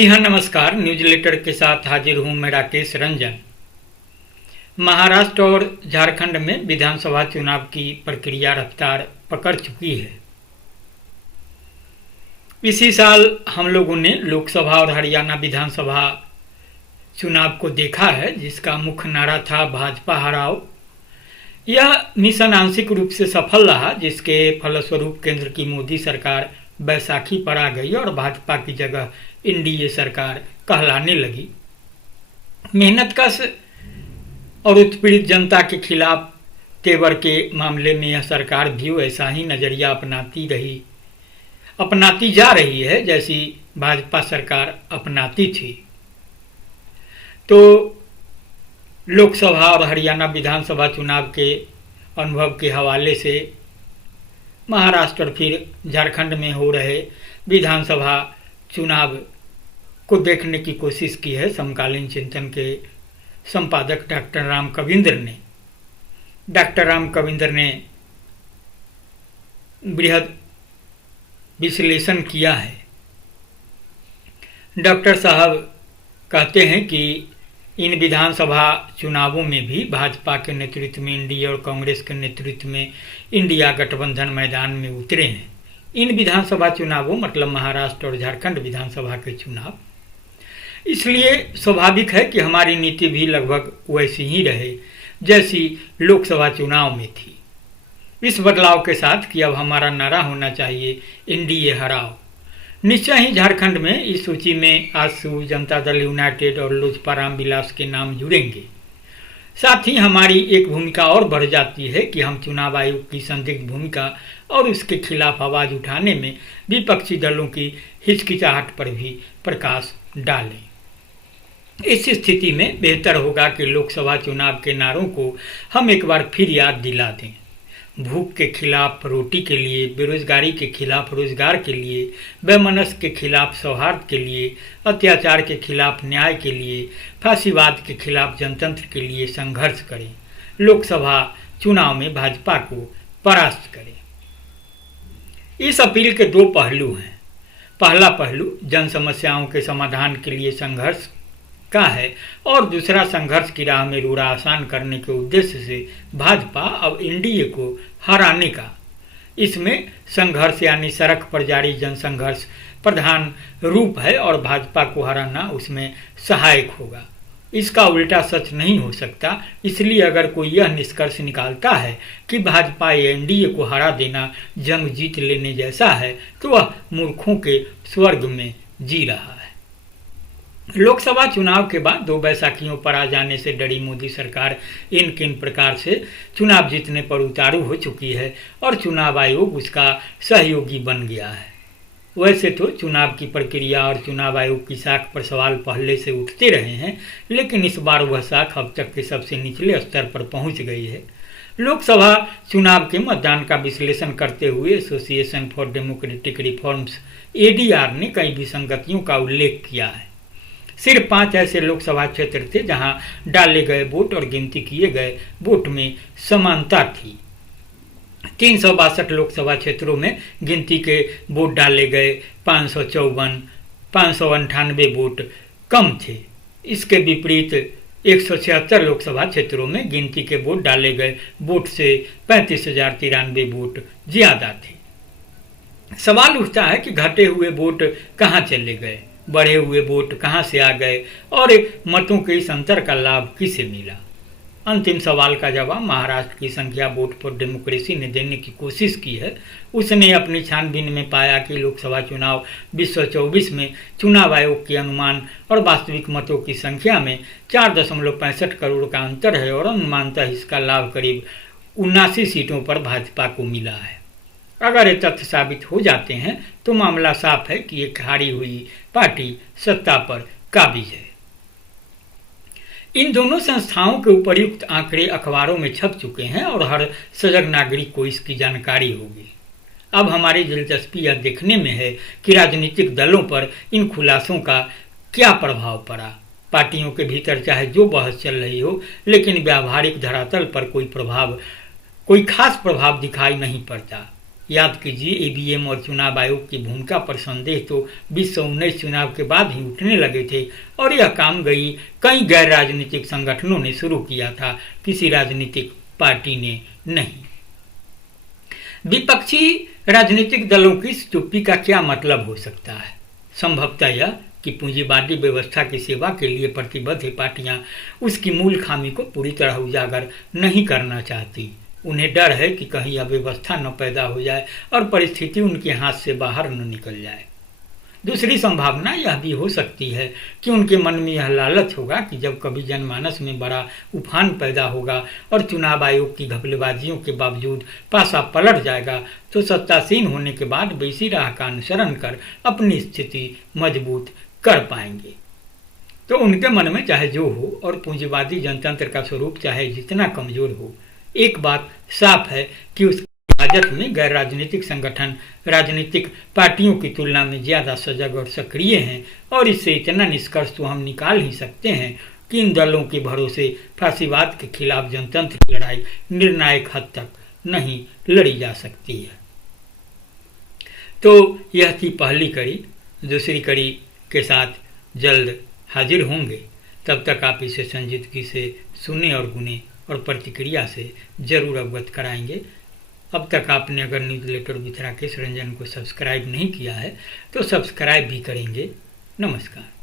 जी हाँ, नमस्कार। News letter के साथ हाजिर हूँ मैं राकेश रंजन। महाराष्ट्र और झारखंड में विधानसभा चुनाव की प्रक्रिया रफ्तार पकड़ चुकी है। इसी साल हम लोगों ने लोकसभा और हरियाणा विधानसभा चुनाव को देखा है, जिसका मुख्य नारा था भाजपा हराओ। यह मिशन आंशिक रूप से सफल रहा, जिसके फलस्वरूप केंद्र की मोदी सरकार बैसाखी पर आ गई और भाजपा की जगह एनडीए सरकार कहलाने लगी। मेहनतकश और उत्पीड़ित जनता के खिलाफ तेवर के मामले में यह सरकार भी वैसा ही नजरिया अपनाती जा रही है जैसी भाजपा सरकार अपनाती थी। तो लोकसभा और हरियाणा विधानसभा चुनाव के अनुभव के हवाले से महाराष्ट्र और फिर झारखंड में हो रहे विधानसभा चुनाव को देखने की कोशिश की है समकालीन चिंतन के संपादक डॉक्टर राम कविंद्र ने बृहद विश्लेषण किया है। डॉक्टर साहब कहते हैं कि इन विधानसभा चुनावों में भी भाजपा के नेतृत्व में एनडीए और कांग्रेस के नेतृत्व में इंडिया गठबंधन मैदान में उतरे हैं। इन विधानसभा चुनावों मतलब महाराष्ट्र और झारखंड विधानसभा के चुनाव, इसलिए स्वाभाविक है कि हमारी नीति भी लगभग वैसी ही रहे जैसी लोकसभा चुनाव में थी। इस बदलाव के साथ कि अब हमारा नारा होना चाहिए एनडीए हराओ। निश्चय ही झारखंड में इस सूची में आजसू, जनता दल यूनाइटेड और लोजपा रामविलास के नाम जुड़ेंगे। साथ ही हमारी एक भूमिका और बढ़ जाती है कि हम चुनाव आयोग की संदिग्ध भूमिका और उसके खिलाफ आवाज उठाने में विपक्षी दलों की हिचकिचाहट पर भी प्रकाश डालें। इस स्थिति में बेहतर होगा कि लोकसभा चुनाव के नारों को हम एक बार फिर याद दिला दें। भूख के खिलाफ रोटी के लिए, बेरोजगारी के खिलाफ रोजगार के लिए, वैमनस्य के खिलाफ सौहार्द के लिए, अत्याचार के खिलाफ न्याय के लिए, फांसीवाद के खिलाफ जनतंत्र के लिए संघर्ष करें। लोकसभा चुनाव में भाजपा को परास्त करें। इस अपील के दो पहलू हैं। पहला पहलू जन समस्याओं के समाधान के लिए संघर्ष का है और दूसरा संघर्ष की राह में रोड़ा आसान करने के उद्देश्य से भाजपा अब एनडीए को हराने का। इसमें संघर्ष यानी सड़क पर जारी जनसंघर्ष प्रधान रूप है और भाजपा को हराना उसमें सहायक होगा। इसका उल्टा सच नहीं हो सकता। इसलिए अगर कोई यह निष्कर्ष निकालता है कि भाजपा या एनडीए को हरा देना जंग जीत लेने जैसा है, तो वह मूर्खों के स्वर्ग में जी रहा है। लोकसभा चुनाव के बाद दो बैसाखियों पर आ जाने से डरी मोदी सरकार इन किन प्रकार से चुनाव जीतने पर उतारू हो चुकी है और चुनाव आयोग उसका सहयोगी बन गया है। वैसे तो चुनाव की प्रक्रिया और चुनाव आयोग की साख पर सवाल पहले से उठते रहे हैं, लेकिन इस बार वह साख अब तक के सबसे निचले स्तर पर पहुंच गई है। लोकसभा चुनाव के मतदान का विश्लेषण करते हुए association for democratic reforms ADR ने कई विसंगतियों का उल्लेख किया है। सिर्फ 5 ऐसे लोकसभा क्षेत्र थे जहां डाले गए वोट और गिनती किए गए वोट में समानता थी। 362 लोकसभा क्षेत्रों में गिनती के वोट डाले गए 598 वोट कम थे। इसके विपरीत 176 लोकसभा क्षेत्रों में गिनती के वोट डाले गए वोट से 35,093 वोट ज्यादा थे। सवाल उठता है कि घटे हुए वोट कहां चले गए, बढ़े हुए वोट कहां से आ गए और मतों के इस अंतर का लाभ किसे मिला। अंतिम सवाल का जवाब महाराष्ट्र की संख्या वोट फॉर डेमोक्रेसी ने देने की कोशिश की है। उसने अपनी छानबीन में पाया कि लोकसभा चुनाव 2024 में चुनाव आयोग के अनुमान और वास्तविक मतों की संख्या में 4.65 करोड़ का अंतर है और अनुमानतः इसका लाभ करीब 79 सीटों पर भाजपा को मिला है। अगर ये तथ्य साबित हो जाते हैं तो मामला साफ है कि एक हारी हुई पार्टी सत्ता पर काबिज है। इन दोनों संस्थाओं के उपर्युक्त आंकड़े अखबारों में छप चुके हैं और हर सजग नागरिक को इसकी जानकारी होगी। अब हमारी दिलचस्पी यह देखने में है कि राजनीतिक दलों पर इन खुलासों का क्या प्रभाव पड़ा। पार्टियों के भीतर चाहे जो बहस चल रही हो, लेकिन व्यावहारिक धरातल पर कोई खास प्रभाव दिखाई नहीं पड़ता। याद कीजिए, ईवीएम और चुनाव आयोग की भूमिका पर संदेह तो 2019 चुनाव के बाद ही उठने लगे थे और यह काम कई गैर राजनीतिक संगठनों ने शुरू किया था, किसी राजनीतिक पार्टी ने नहीं। विपक्षी राजनीतिक दलों की चुप्पी का क्या मतलब हो सकता है? संभवतः यह कि पूंजीवादी व्यवस्था की सेवा के लिए प्रतिबद्ध पार्टियां उसकी मूल खामी को पूरी तरह उजागर नहीं करना चाहती। उन्हें डर है कि कहीं अव्यवस्था न पैदा हो जाए और परिस्थिति उनके हाथ से बाहर न निकल जाए। दूसरी संभावना यह भी हो सकती है कि उनके मन में यह लालच होगा कि जब कभी जनमानस में बड़ा उफान पैदा होगा और चुनाव आयोग की घपलेबाजियों के बावजूद पासा पलट जाएगा, तो सत्तासीन होने के बाद वे इसी राह का अनुसरण कर अपनी स्थिति मजबूत कर पाएंगे। तो उनके मन में चाहे जो हो और पूंजीवादी जनतंत्र का स्वरूप चाहे जितना कमजोर हो, एक बात साफ है कि उस बजट में गैर राजनीतिक संगठन राजनीतिक पार्टियों की तुलना में ज्यादा सजग और सक्रिय हैं और इससे इतना निष्कर्ष तो हम निकाल ही सकते हैं कि इन दलों के भरोसे फांसीवाद के खिलाफ जनतंत्र की लड़ाई निर्णायक हद तक नहीं लड़ी जा सकती है। तो यह थी पहली कड़ी। दूसरी कड़ी के साथ जल्द हाजिर होंगे। तब तक आप इसे संजीदगी से सुने और गुने और प्रतिक्रिया से जरूर अवगत कराएंगे। अब तक आपने अगर न्यूज़लेटर विथ राकेश रंजन को सब्सक्राइब नहीं किया है तो सब्सक्राइब भी करेंगे। नमस्कार।